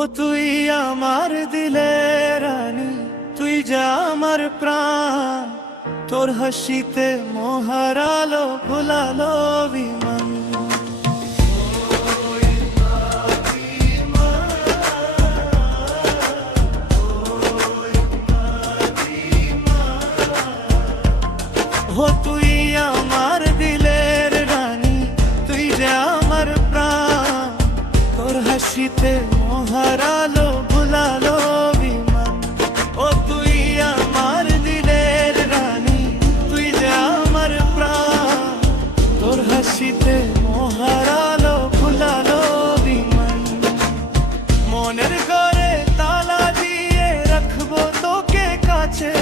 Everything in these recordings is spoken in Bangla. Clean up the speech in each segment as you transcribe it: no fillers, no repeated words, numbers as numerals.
ও তুই আমার দিলের রানী, তুই যা আমার প্রাণ। তোর হাসিতে মোহারালো ভুলালো বিমান। ও তুই আমার দিলের রানী, তুই যে আমার প্রাণ। তোর হাসিতে মোহারালো ভুলালো বিমান। ও তুই আমার দিলের রানী, তুই যে আমার প্রাণ। তোর হাসিতে মোহারালো ভুলালো বিমান। মনের ঘরে তালা দিয়ে রাখবো তোকে কাছে,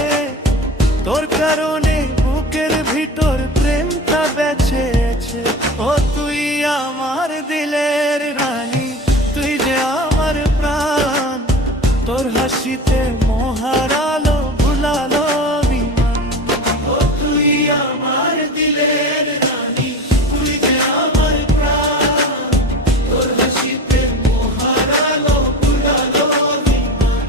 তোর কারণে বুকের ভিতর প্রেমটা বেঁচেছে। ও তুই আমার দিলের রানী, তুই যে আমার প্রাণ। তোর হাসিতে মোহারালো ভুলালো বিমান। ও তুই আমার দিলের রানী, তুই যে আমার প্রাণ। তোর হাসিতে মোহারালো ভুলালো বিমান।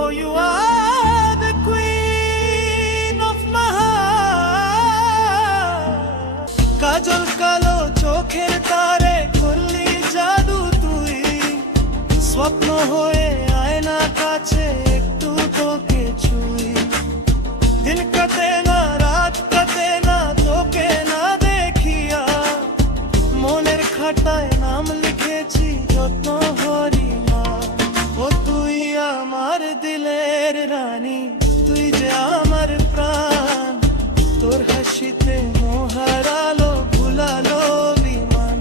Oh, you are the queen of my heart. কাজল কালো চোখের তারে করলি জাদু তুই। স্বপ্ন হয়ে আয়না কাছে একটু তোকে ছুঁই। দিন কাটে না রাত কাটে না তোকে না দেখিয়া। মনের খাতায় নাম লিখেছি যত্ন হরি মা। ও তুই আমার দিলের রানী, তুই যে আমার প্রাণ। তোর হাসিতে মোহারালো ভুলালো বিমান।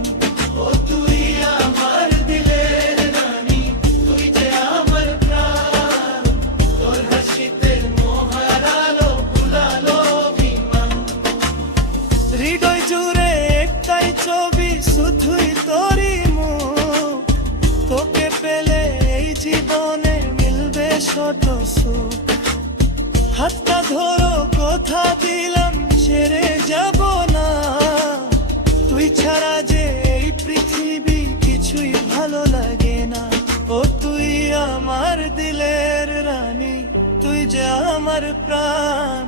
ও তুই আমার দিলের রানী, তুই যে আমার প্রাণ। তোর হাসিতে মোহারালো ভুলালো বিমান। হৃদয় জুড়ে একটাই ছবি, শুধুই তোরই মুখ। তোকে পেলে এই জীবনে মিলবে শত সুখ। হাতটা ধরো কথা দিলাম ছেড়ে যাব না। তুই ছাড়া যে এই পৃথিবী কিছুই ভালো লাগে না। ও তুই আমার দিলের রানী, তুই যে আমার প্রাণ।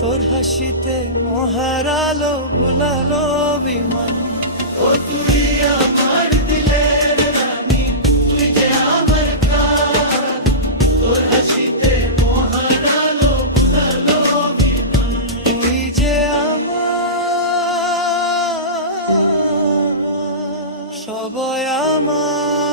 তোর হাসিতে মোহারালো ভুলালো বিমান। ও তুই আমার দিলের রানী, তুই যে আমার প্রাণ। তোর হাসিতে মোহারালো ভুলালো বিমান। তুই যে আমার সবই আমার।